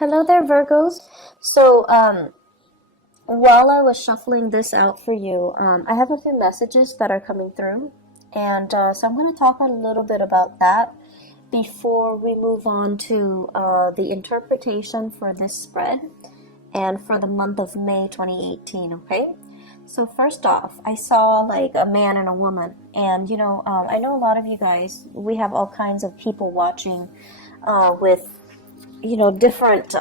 Hello there, Virgos. So, while I was shuffling this out for you, I have a few messages that are coming through, and so I'm going to talk a little bit about that before we move on to the interpretation for this spread and for the month of May 2018, okay? So first off, I saw like a man and a woman, and I know a lot of you guys, we have all kinds of people watching with different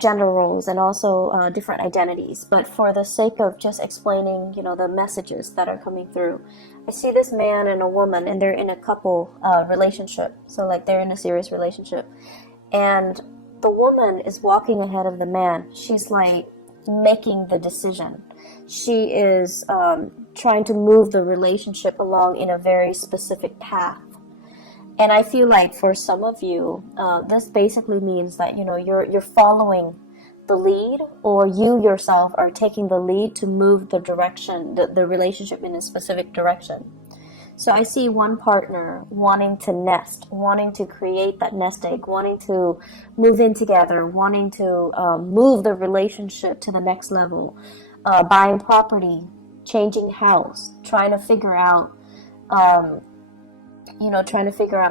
gender roles and also different identities. But for the sake of just explaining, the messages that are coming through, I see this man and a woman, and they're in a couple relationship. So like they're in a serious relationship, and the woman is walking ahead of the man. She's like making the decision. She is trying to move the relationship along in a very specific path. And I feel like for some of you, this basically means that you're following the lead, or you yourself are taking the lead to move the direction, the relationship in a specific direction. So I see one partner wanting to nest, wanting to create that nest egg, wanting to move in together, wanting to move the relationship to the next level, buying property, changing house, trying to figure out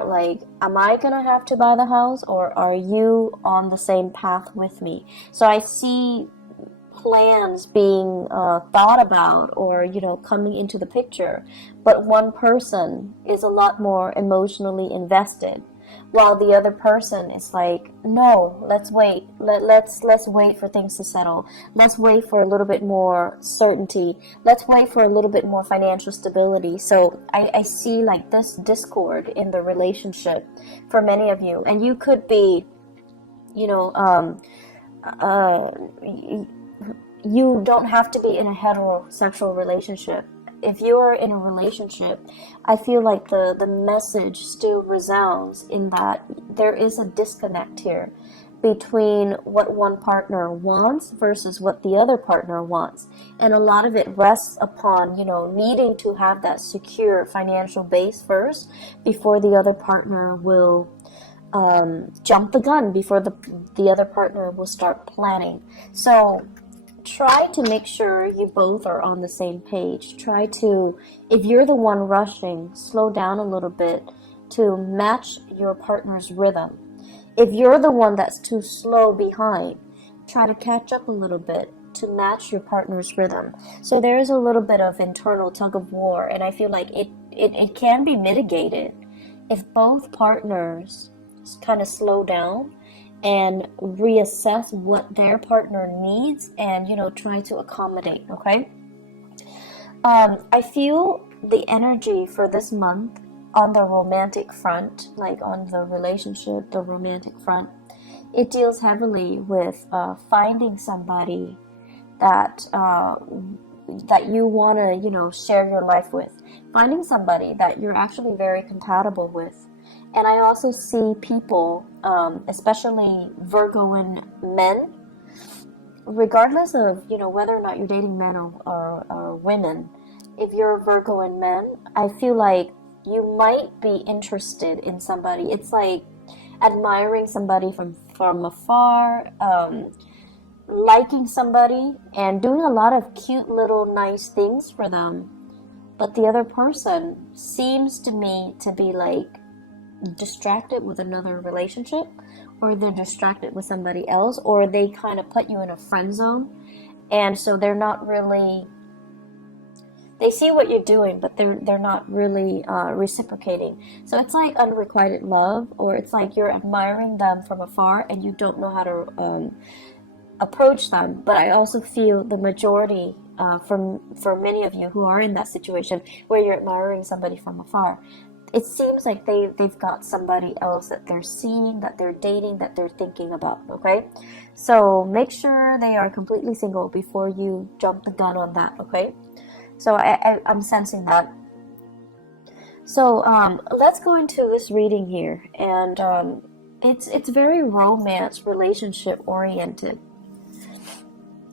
like, am I gonna have to buy the house, or are you on the same path with me? So I see plans being thought about, or coming into the picture, but one person is a lot more emotionally invested, while the other person is like, no, let's wait, let's wait for things to settle, let's wait for a little bit more certainty, let's wait for a little bit more financial stability. So I see like this discord in the relationship for many of you, and you could be you don't have to be in a heterosexual relationship. If you are in a relationship, I feel like the message still resounds in that there is a disconnect here between what one partner wants versus what the other partner wants. And a lot of it rests upon, needing to have that secure financial base first before the other partner will jump the gun, before the other partner will start planning. So try to make sure you both are on the same page. Try to, if you're the one rushing, slow down a little bit to match your partner's rhythm. If you're the one that's too slow behind, try to catch up a little bit to match your partner's rhythm. So there's a little bit of internal tug of war, and I feel like it can be mitigated if both partners kind of slow down and reassess what their partner needs, and try to accommodate. Okay, I feel the energy for this month on the romantic front, like on the relationship, the romantic front, it deals heavily with finding somebody that that you want to share your life with, finding somebody that you're actually very compatible with. And I also see people, especially Virgoan men, regardless of whether or not you're dating men or women. If you're a Virgoan man, I feel like you might be interested in somebody. It's like admiring somebody from afar, liking somebody, and doing a lot of cute little nice things for them. But the other person seems to me to be like distracted with another relationship, or they're distracted with somebody else, or they kind of put you in a friend zone, and so they're not really, they see what you're doing, but they're not really reciprocating. So it's like unrequited love, or it's like you're admiring them from afar and you don't know how to approach them. But I also feel the majority, for many of you who are in that situation where you're admiring somebody from afar, it seems like they've got somebody else that they're seeing, that they're dating, that they're thinking about. Okay, so make sure they are completely single before you jump the gun on that. Okay, so I'm sensing that. So let's go into this reading here, and it's very romance relationship oriented.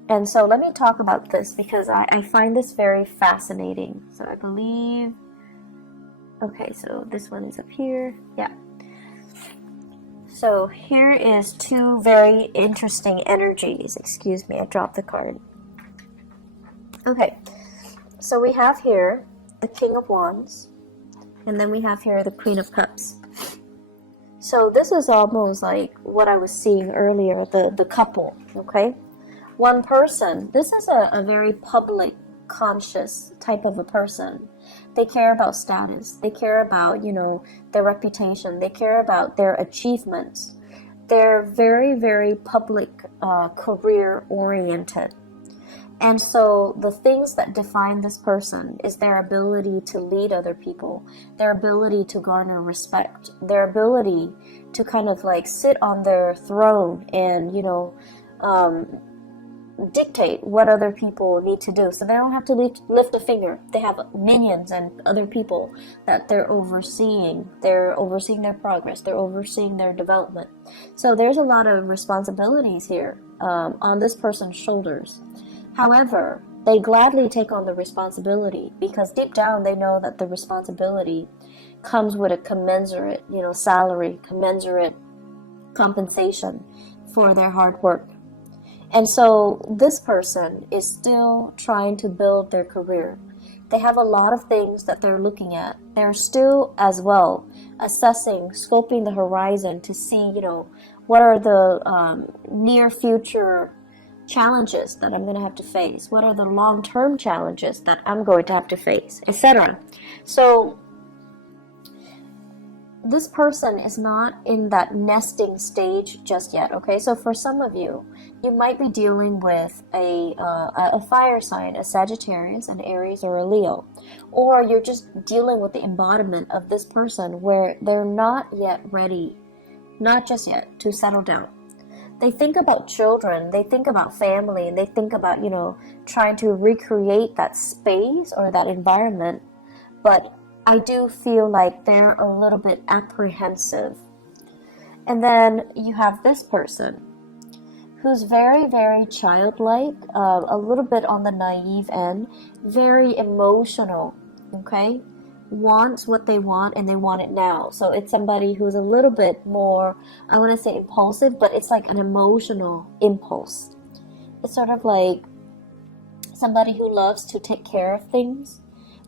And so let me talk about this because I find this very fascinating. So I believe, okay, so this one is up here. Yeah. So here is two very interesting energies. Excuse me, I dropped the card. Okay, so we have here the King of Wands, and then we have here the Queen of Cups. So this is almost like what I was seeing earlier, the couple, okay? One person, this is a very public, conscious type of a person. They care about status. They care about, their reputation. They care about their achievements. They're very, very public, career-oriented. And so the things that define this person is their ability to lead other people, their ability to garner respect, their ability to kind of like sit on their throne and, dictate what other people need to do. So they don't have to lift a finger. They have minions and other people that they're overseeing. They're overseeing their progress. They're overseeing their development. So there's a lot of responsibilities here on this person's shoulders. However, they gladly take on the responsibility because deep down they know that the responsibility comes with a commensurate, salary, commensurate compensation for their hard work. And so this person is still trying to build their career. They have a lot of things that they're looking at. They're still as well assessing, scoping the horizon to see, what are the near future challenges that I'm going to have to face? What are the long-term challenges that I'm going to have to face, etc. So this person is not in that nesting stage just yet, okay? So for some of you, you might be dealing with a fire sign, a Sagittarius, an Aries, or a Leo. Or you're just dealing with the embodiment of this person where they're not yet ready, not just yet, to settle down. They think about children, they think about family, and they think about, trying to recreate that space or that environment. But I do feel like they're a little bit apprehensive. And then you have this person who's very, very childlike, a little bit on the naive end, very emotional, okay? Wants what they want and they want it now. So it's somebody who's a little bit more, I want to say impulsive, but it's like an emotional impulse. It's sort of like somebody who loves to take care of things,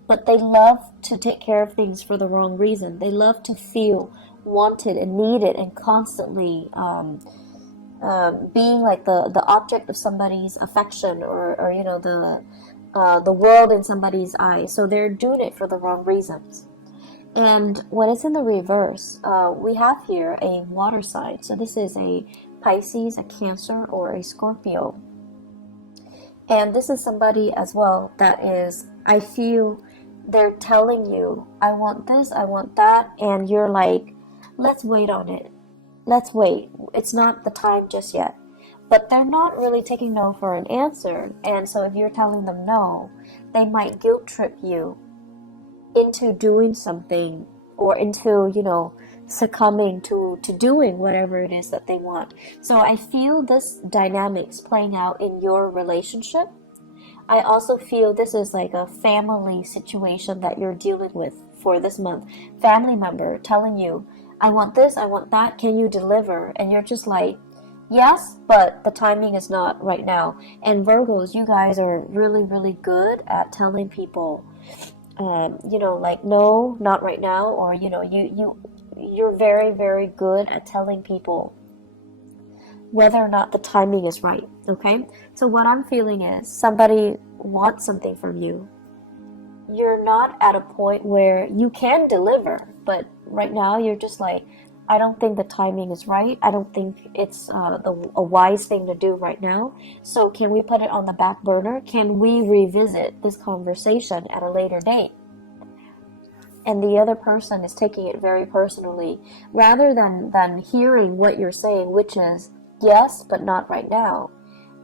but they love to take care of things for the wrong reason. They love to feel wanted and needed and constantly being like the object of somebody's affection or the world in somebody's eyes. So they're doing it for the wrong reasons. And when it's in the reverse, we have here a water sign. So this is a Pisces, a Cancer, or a Scorpio. And this is somebody as well that is, I feel they're telling you, I want this, I want that. And you're like, let's wait on it. Let's wait. It's not the time just yet. But they're not really taking no for an answer. And so if you're telling them no, they might guilt trip you into doing something or into, succumbing to doing whatever it is that they want. So I feel this dynamics playing out in your relationship. I also feel this is like a family situation that you're dealing with for this month. Family member telling you, I want this, I want that, can you deliver? And you're just like, yes, but the timing is not right now. And Virgos, you guys are really, really good at telling people, like, no, not right now. Or, you're very, very good at telling people whether or not the timing is right, okay? So what I'm feeling is somebody wants something from you. You're not at a point where you can deliver, but right now you're just like, I don't think the timing is right. I don't think it's a wise thing to do right now. So can we put it on the back burner? Can we revisit this conversation at a later date? And the other person is taking it very personally, rather than hearing what you're saying, which is yes, but not right now.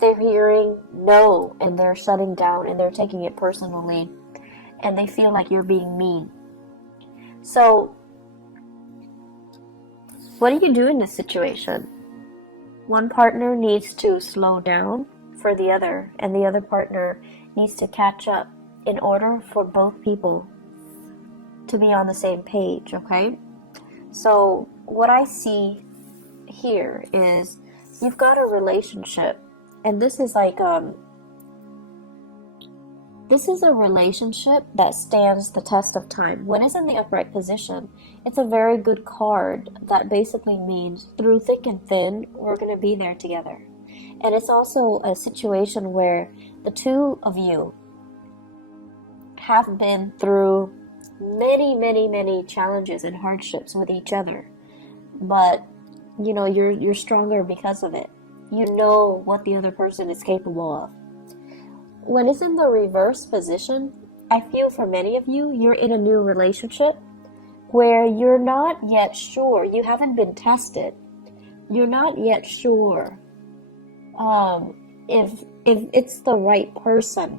They're hearing no, and they're shutting down, and they're taking it personally, and they feel like you're being mean. So what do you do in this situation? One partner needs to slow down for the other, and the other partner needs to catch up in order for both people to be on the same page, okay? So what I see here is you've got a relationship, and this is like this is a relationship that stands the test of time. When it's in the upright position, it's a very good card that basically means through thick and thin, we're going to be there together. And it's also a situation where the two of you have been through many challenges and hardships with each other. But, you know, you're stronger because of it. You know what the other person is capable of. When it's in the reverse position, I feel for many of you, you're in a new relationship where you're not yet sure. You haven't been tested. You're not yet sure if it's the right person.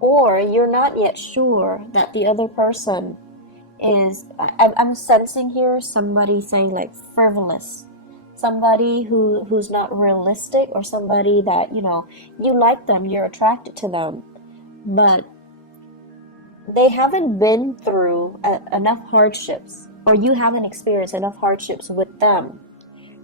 Or you're not yet sure that the other person is, I'm sensing here somebody saying like frivolous. Somebody who's not realistic, or somebody that, you know, you like them, you're attracted to them, but they haven't been through enough hardships, or you haven't experienced enough hardships with them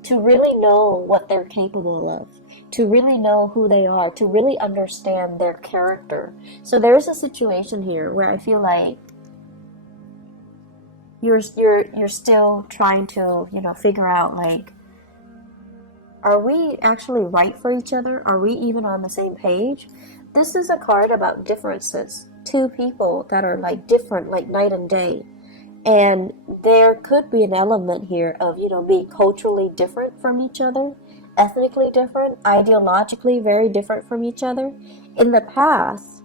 to really know what they're capable of, to really know who they are, to really understand their character. So there's a situation here where I feel like you're still trying to, you know, figure out like, are we actually right for each other? Are we even on the same page? This is a card about differences. Two people that are like different, like night and day. And there could be an element here of, you know, being culturally different from each other, ethnically different, ideologically very different from each other. In the past,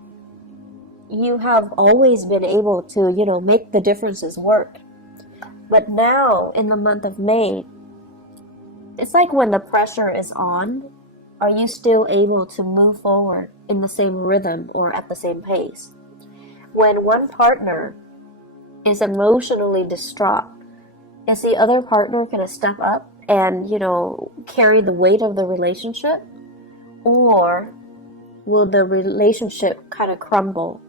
you have always been able to, you know, make the differences work. But now, in the month of May, it's like when the pressure is on, are you still able to move forward in the same rhythm or at the same pace? When one partner is emotionally distraught, is the other partner going to step up and, you know, carry the weight of the relationship? Or will the relationship kind of crumble?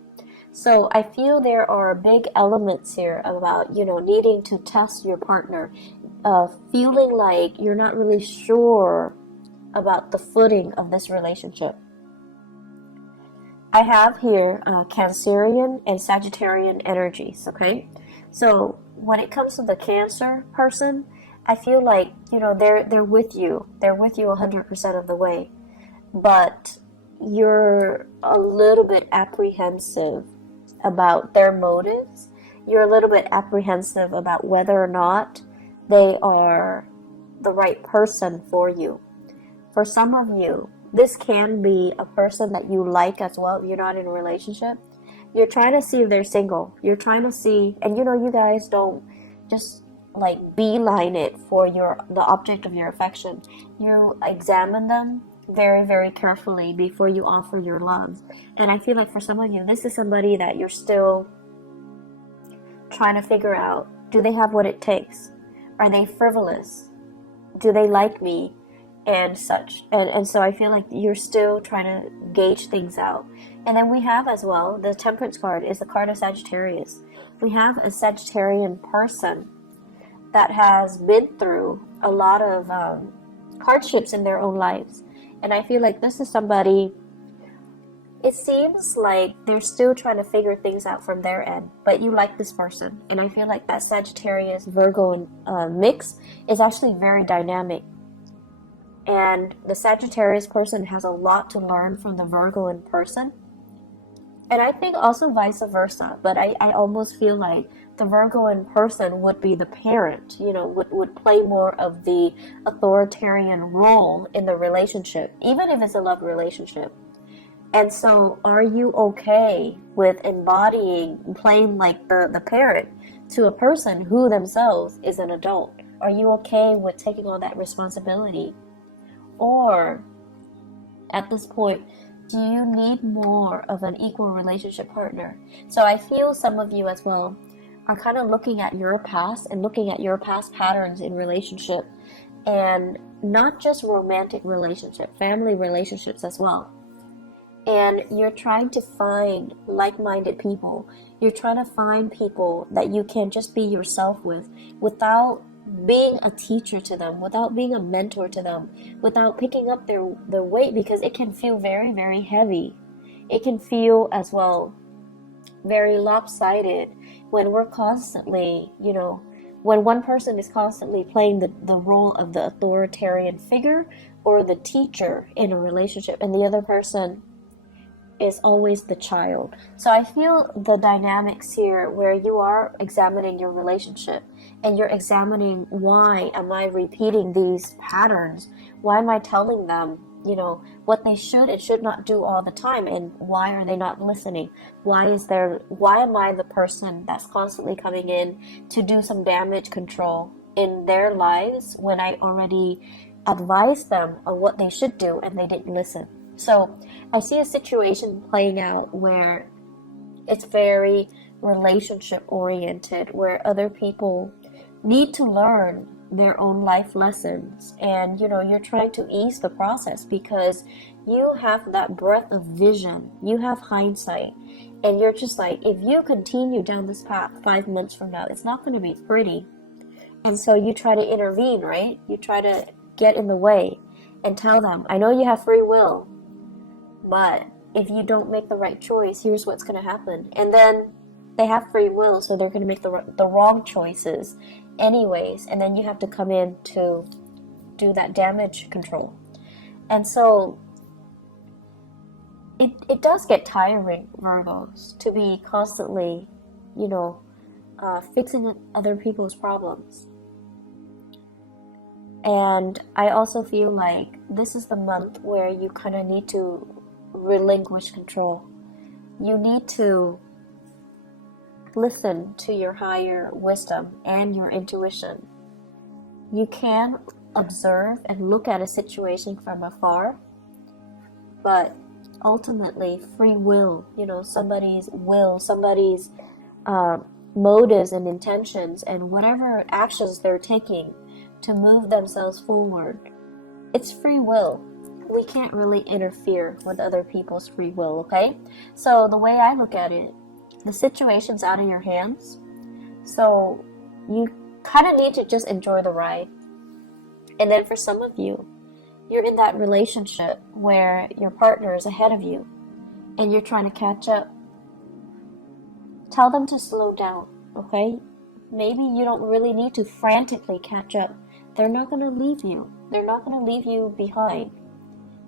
So I feel there are big elements here about, you know, needing to test your partner, feeling like you're not really sure about the footing of this relationship. I have here Cancerian and Sagittarian energies, okay? So when it comes to the Cancer person, I feel like, you know, they're with you. They're with you 100% of the way. But you're a little bit apprehensive about their motives. You're a little bit apprehensive about whether or not they are the right person for you. For some of you, this can be a person that you like as well if you're not in a relationship. You're trying to see if they're single. You're trying to see, and you know, you guys don't just like beeline it for the object of your affection. You examine them very carefully before you offer your love. And I feel like for some of you, this is somebody that you're still trying to figure out, do they have what it takes? Are they frivolous? Do they like me? And such. And so I feel like you're still trying to gauge things out. And then we have as well, the Temperance card is the card of Sagittarius. We have a Sagittarian person that has been through a lot of hardships in their own lives. And I feel like this is somebody, it seems like they're still trying to figure things out from their end, but you like this person. And I feel like that Sagittarius Virgo mix is actually very dynamic. And the Sagittarius person has a lot to learn from the Virgoan person. And I think also vice versa, but I almost feel like the Virgoan person would be the parent, you know, would play more of the authoritarian role in the relationship, even if it's a love relationship. And so are you okay with playing like the parent to a person who themselves is an adult? Are you okay with taking on that responsibility? Or at this point, do you need more of an equal relationship partner? So I feel some of you as well are kind of looking at your past and looking at your past patterns in relationship, and not just romantic relationship, family relationships as well. And you're trying to find like-minded people. You're trying to find people that you can just be yourself with without being a teacher to them, without being a mentor to them, without picking up their weight, because it can feel very, very heavy. It can feel as well very lopsided when we're constantly, when one person is constantly playing the role of the authoritarian figure or the teacher in a relationship, and the other person is always the child. So I feel the dynamics here where you are examining your relationship and you're examining, why am I repeating these patterns? Why am I telling them, what they should and should not do all the time, and why are they not listening? Why am I the person that's constantly coming in to do some damage control in their lives when I already advised them on what they should do and they didn't listen? So I see a situation playing out where it's very relationship oriented, where other people need to learn their own life lessons, and you're trying to ease the process because you have that breadth of vision, you have hindsight, and you're just like, if you continue down this path 5 months from now, it's not going to be pretty. And so you try to intervene, right? You try to get in the way and tell them, I know you have free will, but if you don't make the right choice, here's what's going to happen. And then they have free will, so they're going to make the wrong choices anyways, and then you have to come in to do that damage control. And so it does get tiring, Virgos, to be constantly, fixing other people's problems. And I also feel like this is the month where you kind of need to relinquish control. You need to listen to your higher wisdom and your intuition. You can observe and look at a situation from afar, but ultimately free will, somebody's motives and intentions and whatever actions they're taking to move themselves forward, it's free will. We can't really interfere with other people's free will, okay? So the way I look at it, the situation's out of your hands, so you kind of need to just enjoy the ride. And then for some of you, you're in that relationship where your partner is ahead of you and you're trying to catch up. Tell them to slow down, okay? Maybe you don't really need to frantically catch up. They're not going to leave you. They're not going to leave you behind.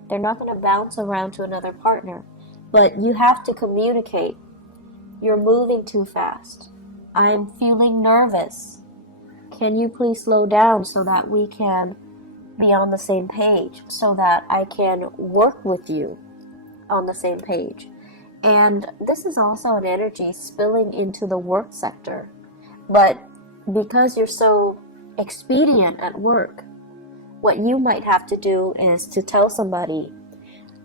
They're not going to bounce around to another partner. But you have to communicate. You're moving too fast. I'm feeling nervous. Can you please slow down so that we can be on the same page, so that I can work with you on the same page? And this is also an energy spilling into the work sector. But because you're so expedient at work, what you might have to do is to tell somebody,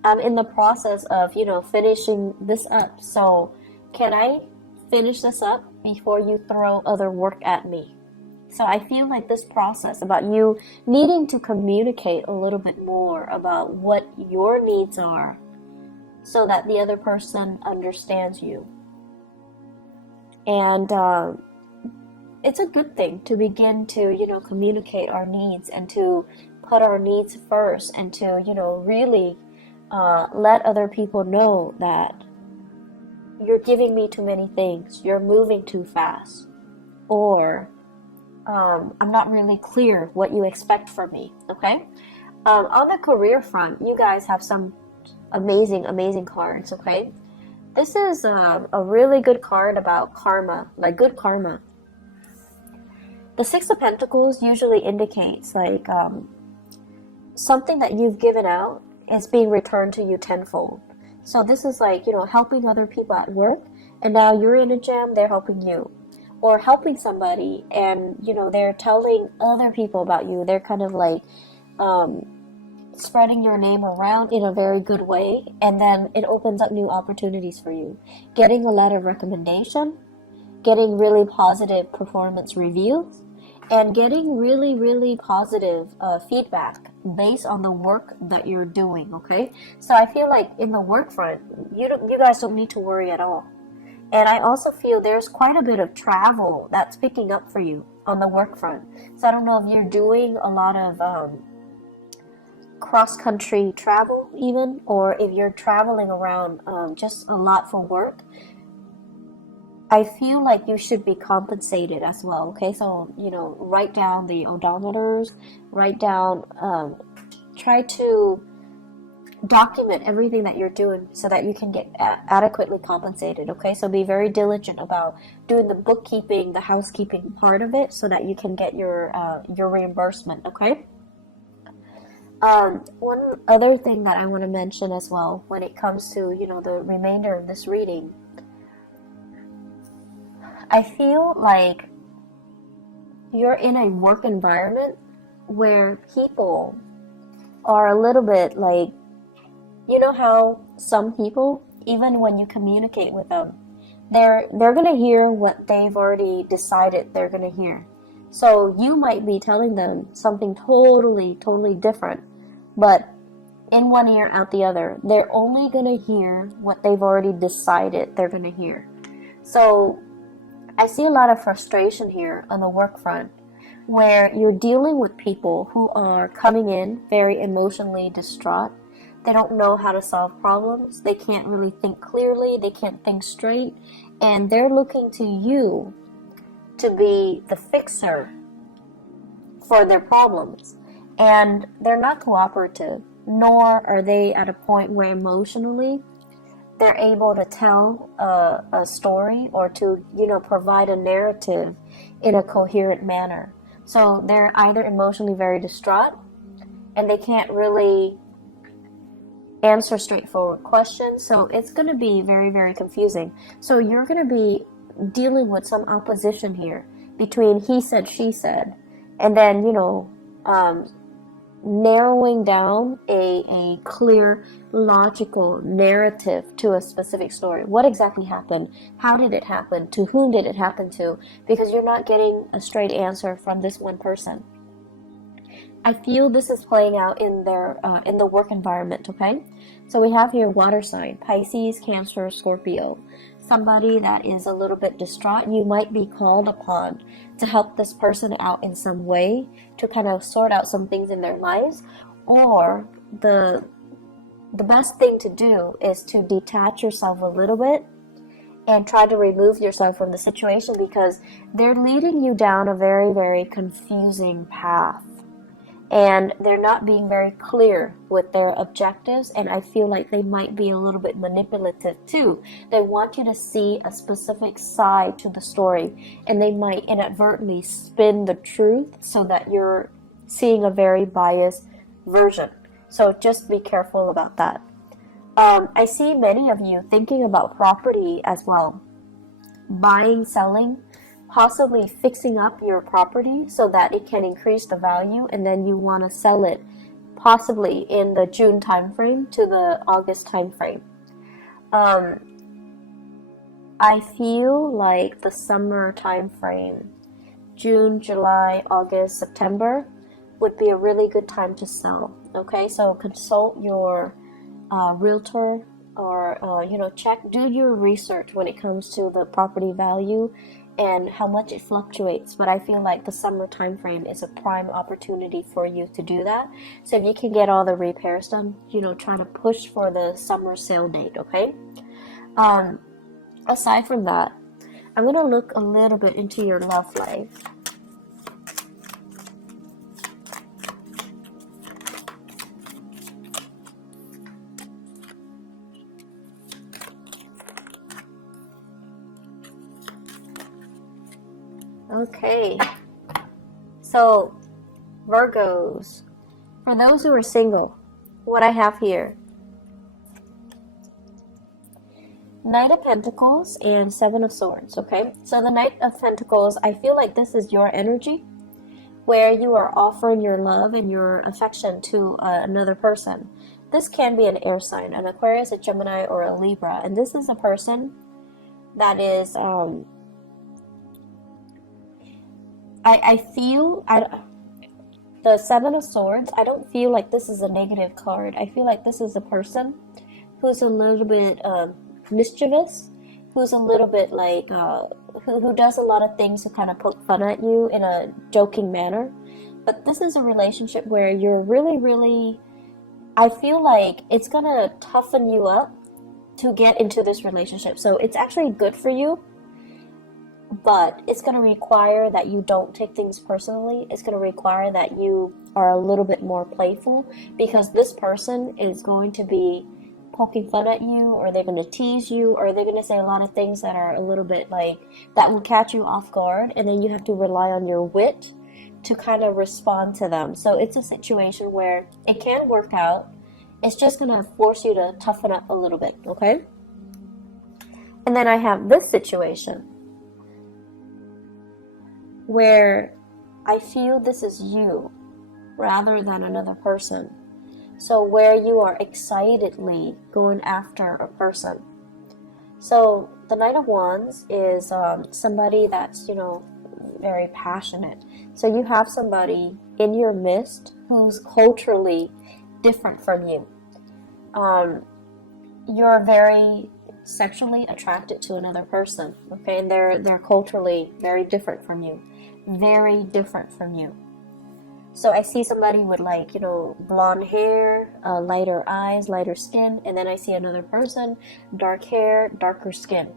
I'm in the process of, finishing this up. So can I finish this up before you throw other work at me? So I feel like this process about you needing to communicate a little bit more about what your needs are so that the other person understands you. And it's a good thing to begin to, communicate our needs and to put our needs first and to, really let other people know that you're giving me too many things, you're moving too fast, or I'm not really clear what you expect from me, okay? On the career front, you guys have some amazing cards, okay? This is a really good card about karma, like good karma. The Six of Pentacles usually indicates like something that you've given out is being returned to you tenfold. So this is like, helping other people at work, and now you're in a jam, they're helping you. Or helping somebody and, they're telling other people about you. They're kind of like spreading your name around in a very good way, and then it opens up new opportunities for you. Getting a letter of recommendation, getting really positive performance reviews, and getting really positive feedback based on the work that you're doing, okay? So I feel like in the work front, you guys don't need to worry at all. And I also feel there's quite a bit of travel that's picking up for you on the work front. So I don't know if you're doing a lot of cross-country travel even, or if you're traveling around just a lot for work. I feel like you should be compensated as well, okay? So, write down the odometers, write down, try to document everything that you're doing so that you can get adequately compensated, okay? So be very diligent about doing the bookkeeping, the housekeeping part of it so that you can get your reimbursement, okay? One other thing that I want to mention as well when it comes to, the remainder of this reading, I feel like you're in a work environment where people are a little bit like, you know how some people, even when you communicate with them, they're going to hear what they've already decided they're going to hear. So you might be telling them something totally, totally different, but in one ear, out the other. They're only going to hear what they've already decided they're going to hear. So I see a lot of frustration here on the work front, where you're dealing with people who are coming in very emotionally distraught. They don't know how to solve problems. They can't really think clearly. They can't think straight. And they're looking to you to be the fixer for their problems. And they're not cooperative, nor are they at a point where emotionally they're able to tell a story or to, provide a narrative in a coherent manner. So they're either emotionally very distraught and they can't really answer straightforward questions. So it's going to be very, very confusing. So you're going to be dealing with some opposition here between he said, she said, and then, narrowing down a clear, logical narrative to a specific story. What exactly happened? How did it happen? To whom did it happen to? Because you're not getting a straight answer from this one person. I feel this is playing out in the work environment, okay? So we have here water sign, Pisces, Cancer, Scorpio. Somebody that is a little bit distraught, you might be called upon to help this person out in some way, to kind of sort out some things in their lives. Or the best thing to do is to detach yourself a little bit and try to remove yourself from the situation, because they're leading you down a very, very confusing path. And they're not being very clear with their objectives, and I feel like they might be a little bit manipulative too. They want you to see a specific side to the story, and they might inadvertently spin the truth so that you're seeing a very biased version. So just be careful about that. I see many of you thinking about property as well. Buying, selling, possibly fixing up your property so that it can increase the value, and then you want to sell it possibly in the June timeframe to the August timeframe. I feel like the summer timeframe, June, July, August, September, would be a really good time to sell. Okay, so consult your realtor, or do your research when it comes to the property value and how much it fluctuates. But I feel like the summer time frame is a prime opportunity for you to do that. So if you can get all the repairs done, try to push for the summer sale date, okay? Aside from that, I'm going to look a little bit into your love life. Okay, so Virgos, for those who are single, what I have here, Knight of Pentacles and Seven of Swords, okay? So the Knight of Pentacles, I feel like this is your energy, where you are offering your love and your affection to another person. This can be an air sign, an Aquarius, a Gemini, or a Libra, and this is a person that is... I feel the Seven of Swords, I don't feel like this is a negative card. I feel like this is a person who's a little bit mischievous. who's a little bit like, who does a lot of things to kind of poke fun at you in a joking manner. But this is a relationship where you're really, really, I feel like it's gonna toughen you up to get into this relationship. So it's actually good for you, but it's gonna require that you don't take things personally. It's gonna require that you are a little bit more playful, because this person is going to be poking fun at you, or they're going to tease you, or they're going to say a lot of things that are a little bit like, that will catch you off guard, and then you have to rely on your wit to kind of respond to them. So it's a situation where it can work out. It's just going to force you to toughen up a little bit, okay? And then I have this situation where I feel this is you rather than another person. So where you are excitedly going after a person. So the Knight of Wands is somebody that's, very passionate. So you have somebody in your midst who's culturally different from you. You're very sexually attracted to another person, okay? And they're culturally very different from you. Very different from you. So I see somebody with blonde hair, lighter eyes, lighter skin, and then I see another person, dark hair, darker skin.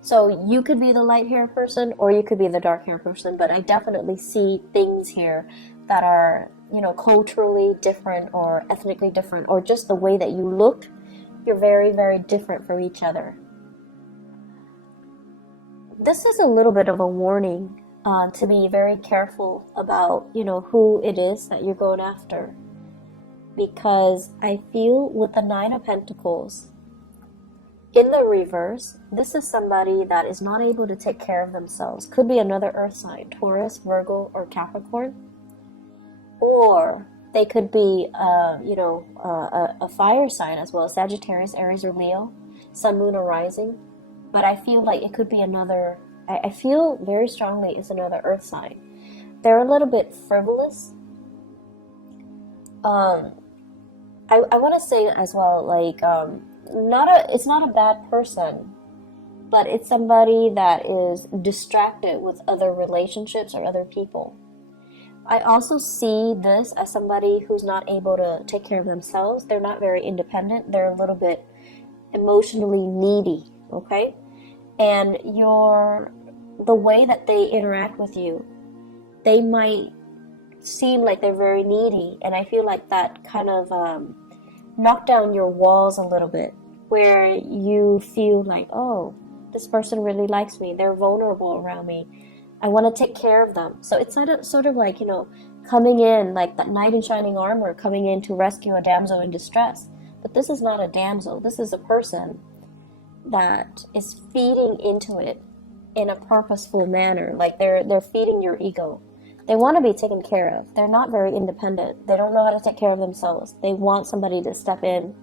So you could be the light hair person, or you could be the dark hair person, but I definitely see things here that are, culturally different or ethnically different, or just the way that you look, you're very, very different from each other. This is a little bit of a warning. To be very careful about, who it is that you're going after. Because I feel with the Nine of Pentacles, in the reverse, this is somebody that is not able to take care of themselves. Could be another earth sign, Taurus, Virgo, or Capricorn. Or they could be, a fire sign as well, Sagittarius, Aries, or Leo, Sun, Moon, or Rising. But I feel like it could be another, I feel very strongly it's another earth sign. They're a little bit frivolous. I want to say as well, it's not a bad person, but it's somebody that is distracted with other relationships or other people. I also see this as somebody who's not able to take care of themselves. They're not very independent. They're a little bit emotionally needy, okay? And the way that they interact with you, they might seem like they're very needy, and I feel like that kind of knocked down your walls a little bit, where you feel like, oh, this person really likes me, they're vulnerable around me, I want to take care of them. So it's sort of like, coming in like that knight in shining armor, coming in to rescue a damsel in distress. But this is not a damsel, this is a person that is feeding into it in a purposeful manner. Like they're feeding your ego. They want to be taken care of. They're not very independent. They don't know how to take care of themselves. They want somebody to step in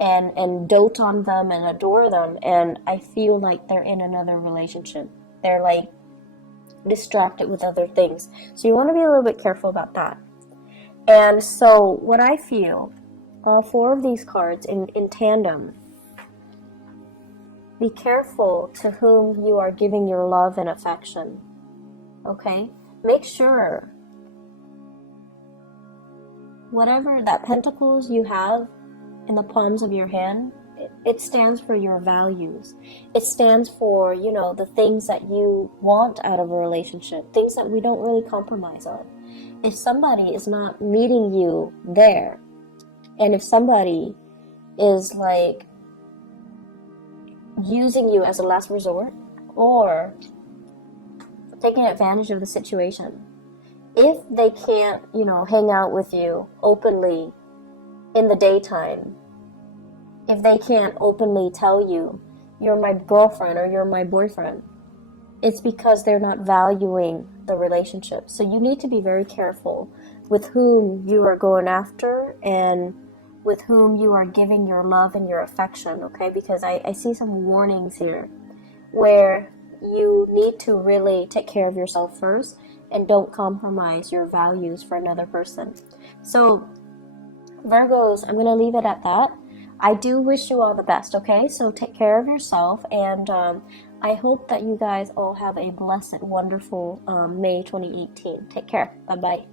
and dote on them and adore them. And I feel like they're in another relationship. They're like distracted with other things. So you want to be a little bit careful about that. And so what I feel, all four of these cards in tandem, be careful to whom you are giving your love and affection. Okay? Make sure whatever that pentacles you have in the palms of your hand, it stands for your values. It stands for, the things that you want out of a relationship, things that we don't really compromise on. If somebody is not meeting you there, and if somebody is like using you as a last resort, or taking advantage of the situation, if they can't, hang out with you openly in the daytime, if they can't openly tell you, you're my girlfriend or you're my boyfriend, it's because they're not valuing the relationship. So you need to be very careful with whom you are going after and with whom you are giving your love and your affection, okay? Because I see some warnings here where you need to really take care of yourself first and don't compromise your values for another person. So Virgos, I'm going to leave it at that. I do wish you all the best, okay? So take care of yourself, and I hope that you guys all have a blessed, wonderful May 2018. Take care. Bye-bye.